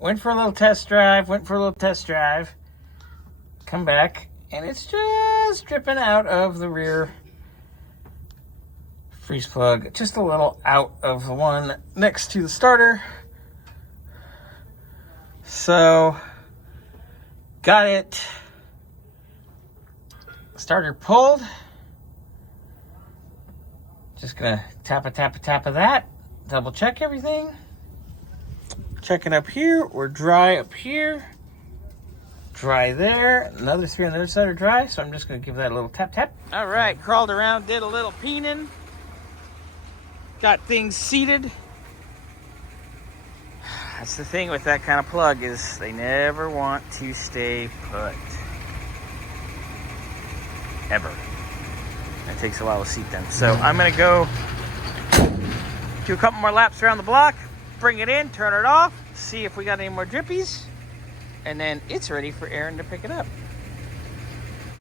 Went for a little test drive. Come back, and it's just dripping out of the rear freeze plug. Just a little out of the one next to the starter. So, got it. Starter pulled. Just gonna tap of that. Double check everything. Checking up here. We're dry up here. Dry there. Another three on the other side are dry. So I'm just gonna give that a little tap. All right, crawled around, did a little peening. Got things seated. That's the thing with that kind of plug is they never want to stay put. Ever. It takes a while to seat them. So I'm gonna go do a couple more laps around the block, bring it in, turn it off, see if we got any more drippies, and then it's ready for Aaron to pick it up.